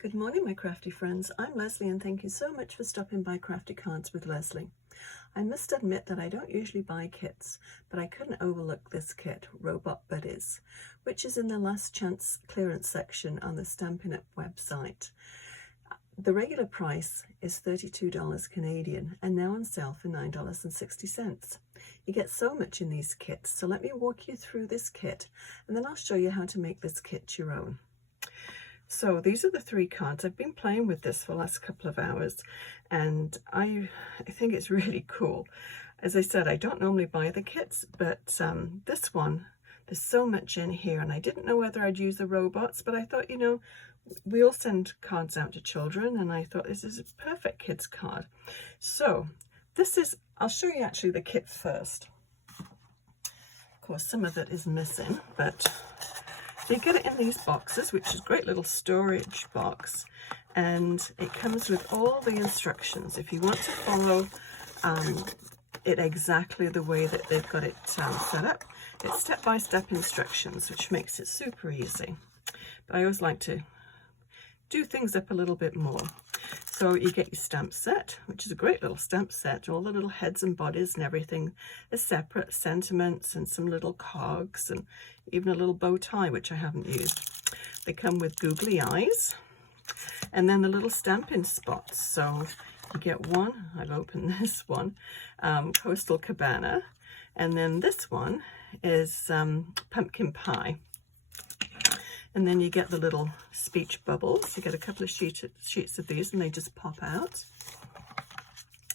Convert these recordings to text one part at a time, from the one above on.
Good morning, my crafty friends. I'm Lesley, and thank you so much for stopping by Crafty Cards with Lesley. I must admit that I don't usually buy kits, but I couldn't overlook this kit, Robot Buddies, which is in the last chance clearance section on the Stampin' Up website. The regular price is $32 Canadian and now on sale for $9.60. You get so much in these kits, so let me walk you through this kit and then I'll show you how to make this kit your own. So these are the 3 cards. I've been playing with this for the last couple of hours and I think it's really cool. As I said, I don't normally buy the kits, but this one, there's so much in here and I didn't know whether I'd use the robots, but I thought, you know, we all send cards out to children and I thought this is a perfect kids card. So this is, I'll show you actually the kit first. Of course, some of it is missing, but you get it in these boxes, which is a great little storage box, and it comes with all the instructions. If you want to follow it exactly the way that they've got it set up, it's step-by-step instructions, which makes it super easy. But I always like to do things up a little bit more. So you get your stamp set, which is a great little stamp set. All the little heads and bodies and everything is separate, sentiments and some little cogs and even a little bow tie, which I haven't used. They come with googly eyes and then the little stamping spots. So you get one, I've opened this one, Coastal Cabana, and then this one is pumpkin pie. And then you get the little speech bubbles. You get a couple of sheets of these and they just pop out.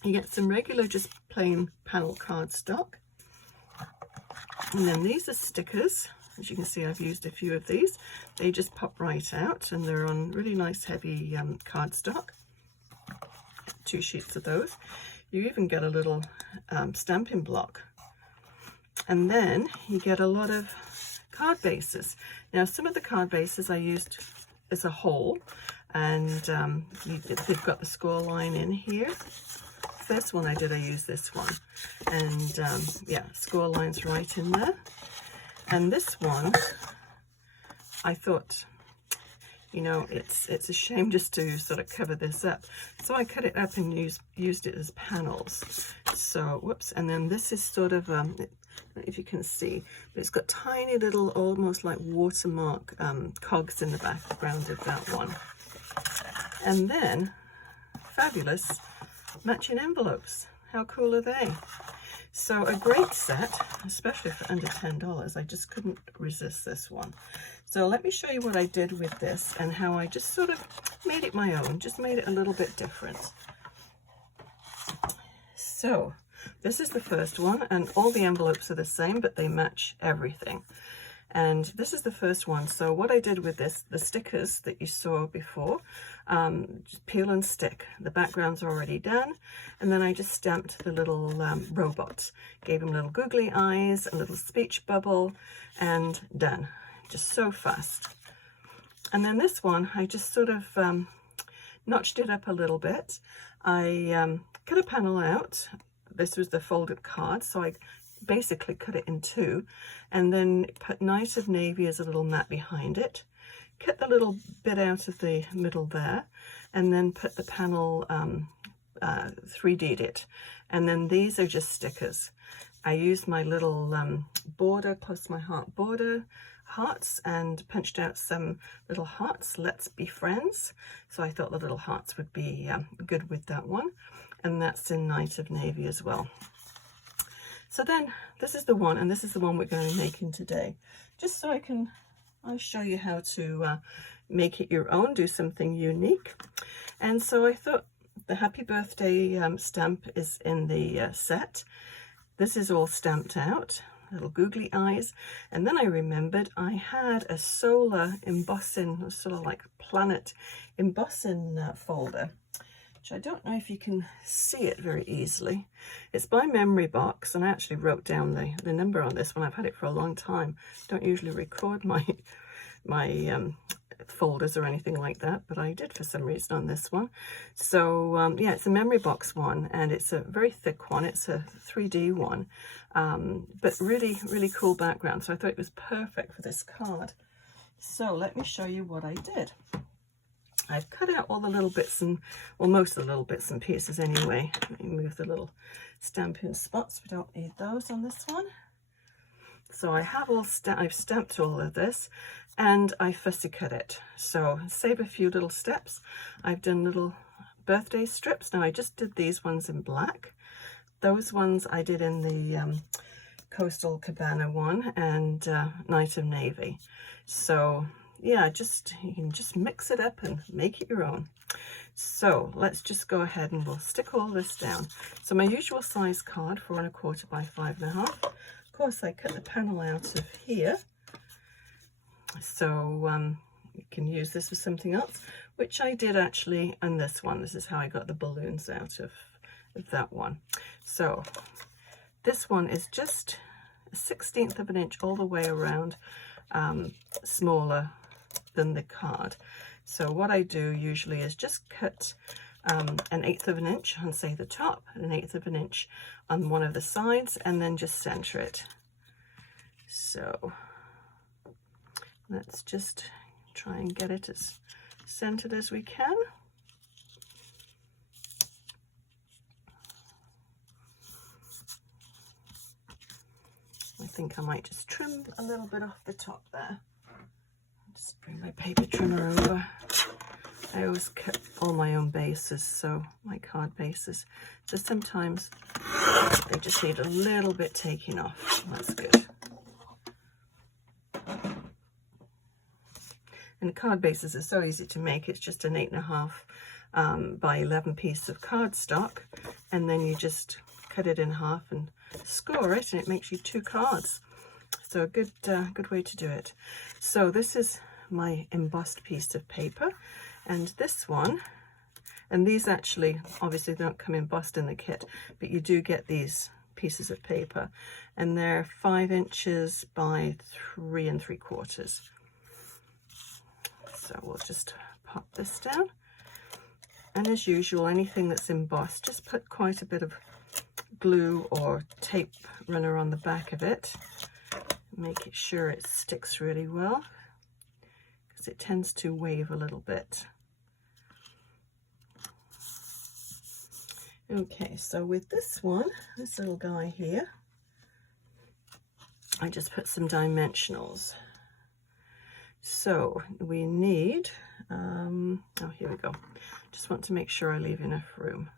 You get some regular, just plain panel cardstock. And then these are stickers. As you can see, I've used a few of these. They just pop right out and they're on really nice heavy cardstock. 2 sheets of those. You even get a little stamping block. And then you get a lot of card bases. Now, some of the card bases I used as a whole, and they've got the score line in here. First one I used this one, and yeah, score line's right in there. And this one, I thought, you know, it's a shame just to sort of cover this up, so I cut it up and used it as panels. So whoops, and then this is sort of I don't know if you can see, but it's got tiny little, almost like watermark cogs in the background of that one. And then fabulous matching envelopes. How cool are they? So a great set, especially for under $10. I just couldn't resist this one. So let me show you what I did with this and how I just sort of made it my own, just made it a little bit different. So this is the first one, and all the envelopes are the same, but they match everything. And this is the first one. So what I did with this, the stickers that you saw before, just peel and stick. The background's already done. And then I just stamped the little robots, gave them little googly eyes, a little speech bubble, and done. Just so fast. And then this one, I just sort of notched it up a little bit. I cut a panel out. This was the folded card, so I basically cut it in 2 and then put Night of Navy as a little mat behind it, cut the little bit out of the middle there, and then put the panel 3D'd it. And then these are just stickers. I used my little border, close to my heart border hearts, and punched out some little hearts, let's be friends. So I thought the little hearts would be good with that one. And that's in Night of Navy as well. So then this is the one, and this is the one we're going to be making today. Just so I'll show you how to make it your own, do something unique. And so I thought the happy birthday stamp is in the set. This is all stamped out, little googly eyes. And then I remembered I had a solar embossing, sort of like planet embossing folder, which I don't know if you can see it very easily. It's by Memory Box, and I actually wrote down the number on this one. I've had it for a long time. Don't usually record my folders or anything like that, but I did for some reason on this one. So yeah, it's a Memory Box one, and it's a very thick one. It's a 3D one, but really, really cool background. So I thought it was perfect for this card. So let me show you what I did. I've cut out all the little bits and, well, most of the little bits and pieces anyway. Let me move the little Stampin' spots. We don't need those on this one. So I have I've stamped all of this, and I fussy cut it. So save a few little steps. I've done little birthday strips. Now I just did these ones in black. Those ones I did in the Coastal Cabana one and Night of Navy. So yeah, you can just mix it up and make it your own. So let's just go ahead and we'll stick all this down. So my usual size card, 4 1/4 by 5 1/2. Of course, I cut the panel out of here, so you can use this for something else, which I did actually on this one. This is how I got the balloons out of that one. So this one is just a 1/16 of an inch all the way around, smaller than the card. So what I do usually is just cut an 1/8 of an inch on, say, the top, and an 1/8 of an inch on one of the sides, and then just center it. So let's just try and get it as centered as we can. I think I might just trim a little bit off the top there. Just bring my paper trimmer over. I always cut all my own bases, so my card bases. So sometimes they just need a little bit taking off. That's good. And the card bases are so easy to make. It's just an 8 1/2 by 11 piece of cardstock, and then you just cut it in half and score it, and it makes you 2 cards. So a good way to do it. So this is my embossed piece of paper, and this one, and these actually obviously don't come embossed in the kit, but you do get these pieces of paper, and they're 5 inches by 3 3/4. So we'll just pop this down, and as usual, anything that's embossed, just put quite a bit of glue or tape runner on the back of it. Make it sure it sticks really well, because it tends to wave a little bit. Okay, so with this one, this little guy here, I just put some dimensionals. So we need, oh, here we go. Just want to make sure I leave enough room.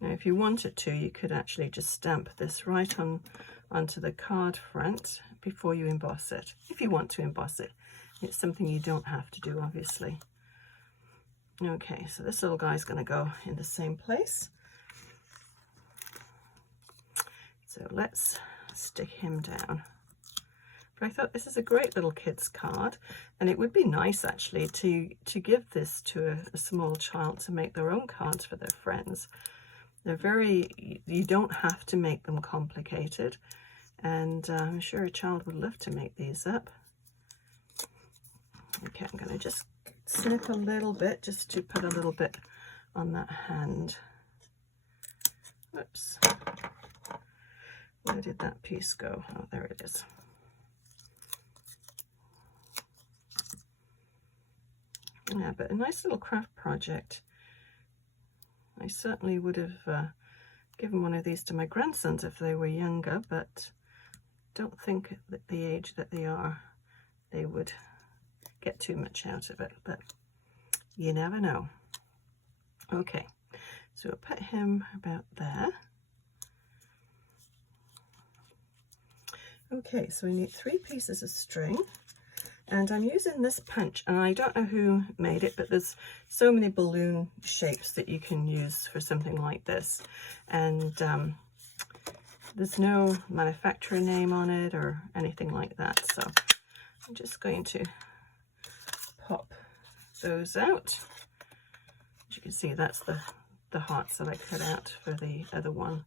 Now, if you wanted to, you could actually just stamp this right onto the card front before you emboss it, if you want to emboss it. It's something you don't have to do, obviously. Okay, so this little guy's going to go in the same place. So let's stick him down. But I thought this is a great little kid's card, and it would be nice actually to give this to a small child to make their own cards for their friends. They're you don't have to make them complicated, and I'm sure a child would love to make these up. Okay, I'm going to just snip a little bit just to put a little bit on that hand. Whoops. Where did that piece go? Oh, there it is. Yeah, but a nice little craft project. I certainly would have given one of these to my grandsons if they were younger, but don't think at the age that they are, they would get too much out of it, but you never know. Okay, so we'll put him about there. Okay, so we need 3 pieces of string, and I'm using this punch, and I don't know who made it, but there's so many balloon shapes that you can use for something like this, and there's no manufacturer name on it or anything like that, so I'm just going to pop those out. As you can see, that's the hearts that I cut out for the other one,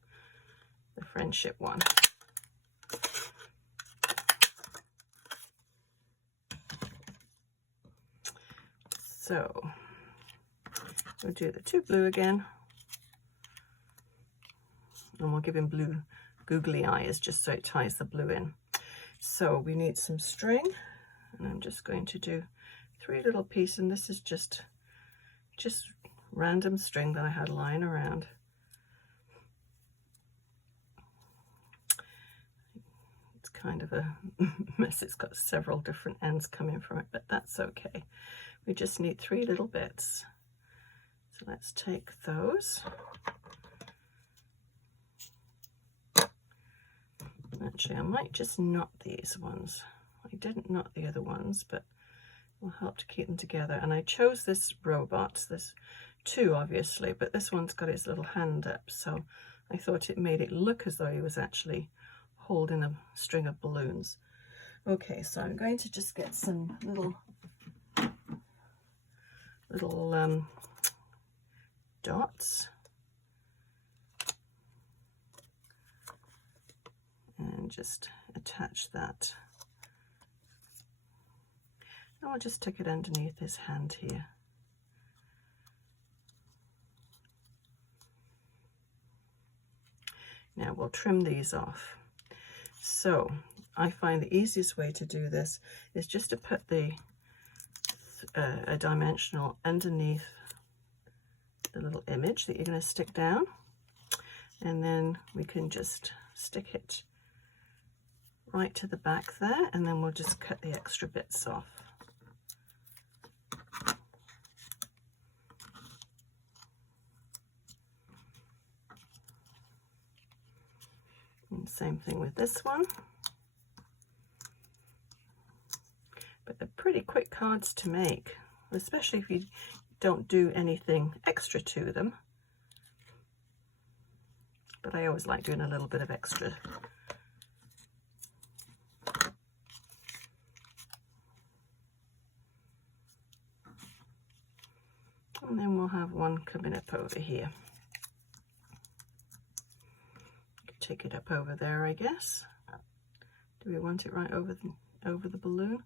the friendship one. So we'll do the 2 blue again, and we'll give him blue googly eyes just so it ties the blue in. So we need some string, and I'm just going to do 3 little pieces, and this is just just random string that I had lying around. It's kind of a mess. It's got several different ends coming from it, but that's okay. We just need 3 little bits. So let's take those. Actually, I might just knot these ones. I didn't knot the other ones, but it will help to keep them together. And I chose this robot. There's 2 obviously, but this one's got his little hand up, so I thought it made it look as though he was actually holding a string of balloons. Okay, so I'm going to just get some little dots and just attach that. And I'll just stick it underneath his hand here. Now we'll trim these off. So I find the easiest way to do this is just to put the a dimensional underneath the little image that you're going to stick down, and then we can just stick it right to the back there, and then we'll just cut the extra bits off. And same thing with this one. But they're pretty quick cards to make, especially if you don't do anything extra to them. But I always like doing a little bit of extra. And then we'll have one coming up over here. Take it up over there, I guess. Do we want it right over the balloon?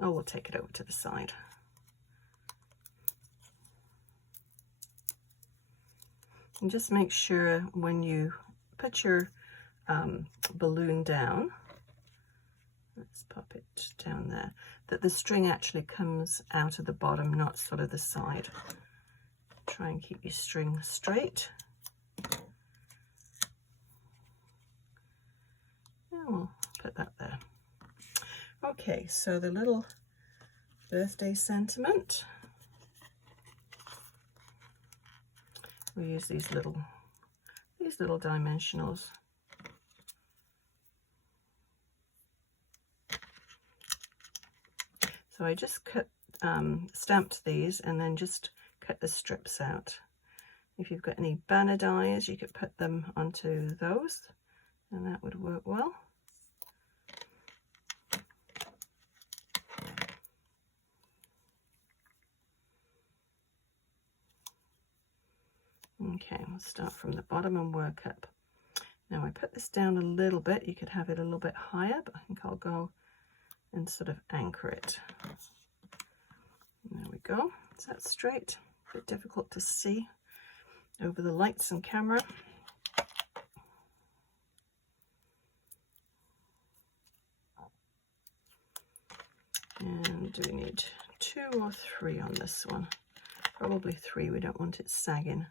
Oh, we'll take it over to the side. And just make sure when you put your balloon down, let's pop it down there, that the string actually comes out of the bottom, not sort of the side. Try and keep your string straight. We'll put that there. Okay, so the little birthday sentiment. We use these little dimensionals. So I just stamped these and then just cut the strips out. If you've got any banner dies, you could put them onto those, and that would work well. Okay, we'll start from the bottom and work up. Now I put this down a little bit. You could have it a little bit higher, but I think I'll go and sort of anchor it. There we go. Is that straight? A bit difficult to see over the lights and camera. And do we need 2 or 3 on this one? Probably 3. We don't want it sagging.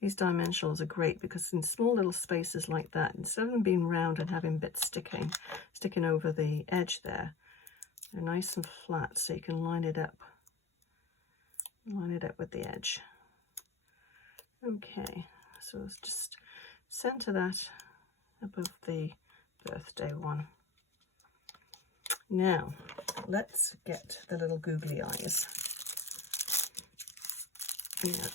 These dimensionals are great because in small little spaces like that, instead of them being round and having bits sticking over the edge there, they're nice and flat, so you can line it up with the edge. Okay, so let's just center that above the birthday one. Now let's get the little googly eyes. Yeah.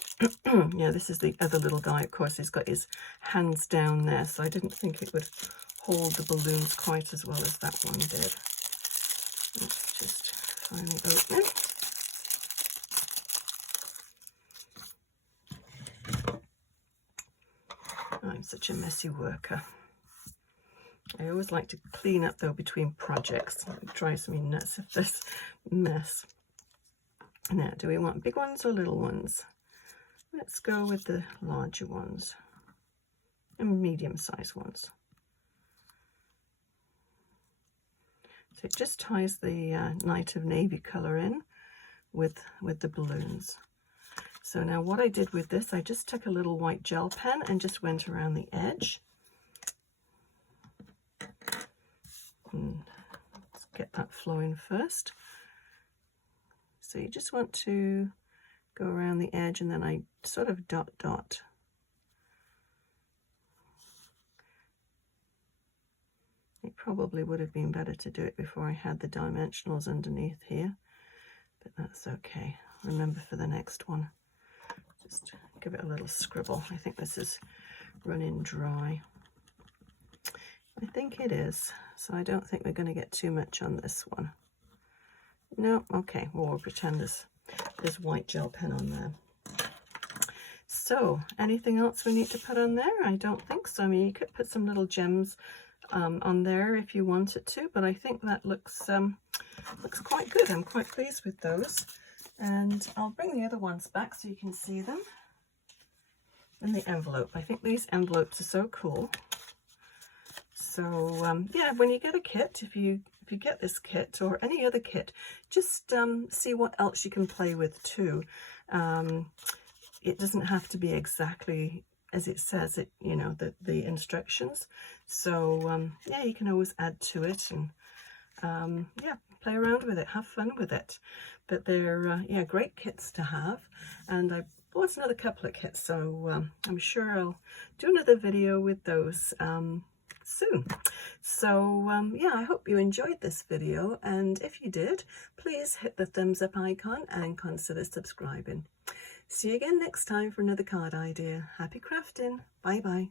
Yeah, this is the other little guy. Of course, he's got his hands down there, so I didn't think it would hold the balloons quite as well as that one did. Let's just finally open it. I'm such a messy worker. I always like to clean up though between projects. It drives me nuts of this mess. Now, do we want big ones or little ones? Let's go with the larger ones and medium-sized ones. So it just ties the Night of Navy colour in with the balloons. So now what I did with this, I just took a little white gel pen and just went around the edge. And let's get that flowing first. So you just want to go around the edge, and then I sort of dot dot. It probably would have been better to do it before I had the dimensionals underneath here, but that's okay. Remember for the next one, just give it a little scribble. I think this is running dry. I think it is, so I don't think we're going to get too much on this one. No, okay, well, we'll pretend there's white gel pen on there. So, anything else we need to put on there? I don't think so. I mean, you could put some little gems on there if you wanted to, but I think that looks quite good. I'm quite pleased with those. And I'll bring the other ones back so you can see them in the envelope. I think these envelopes are so cool. So yeah, when you get a kit, if you get this kit or any other kit, just see what else you can play with too. It doesn't have to be exactly as it says it, you know, the instructions. So yeah, you can always add to it, and yeah, play around with it, have fun with it. But they're yeah, great kits to have, and I bought another couple of kits, so I'm sure I'll do another video with those soon. So yeah, I hope you enjoyed this video, and if you did, please hit the thumbs up icon and consider subscribing. See you again next time for another card idea. Happy crafting. Bye bye.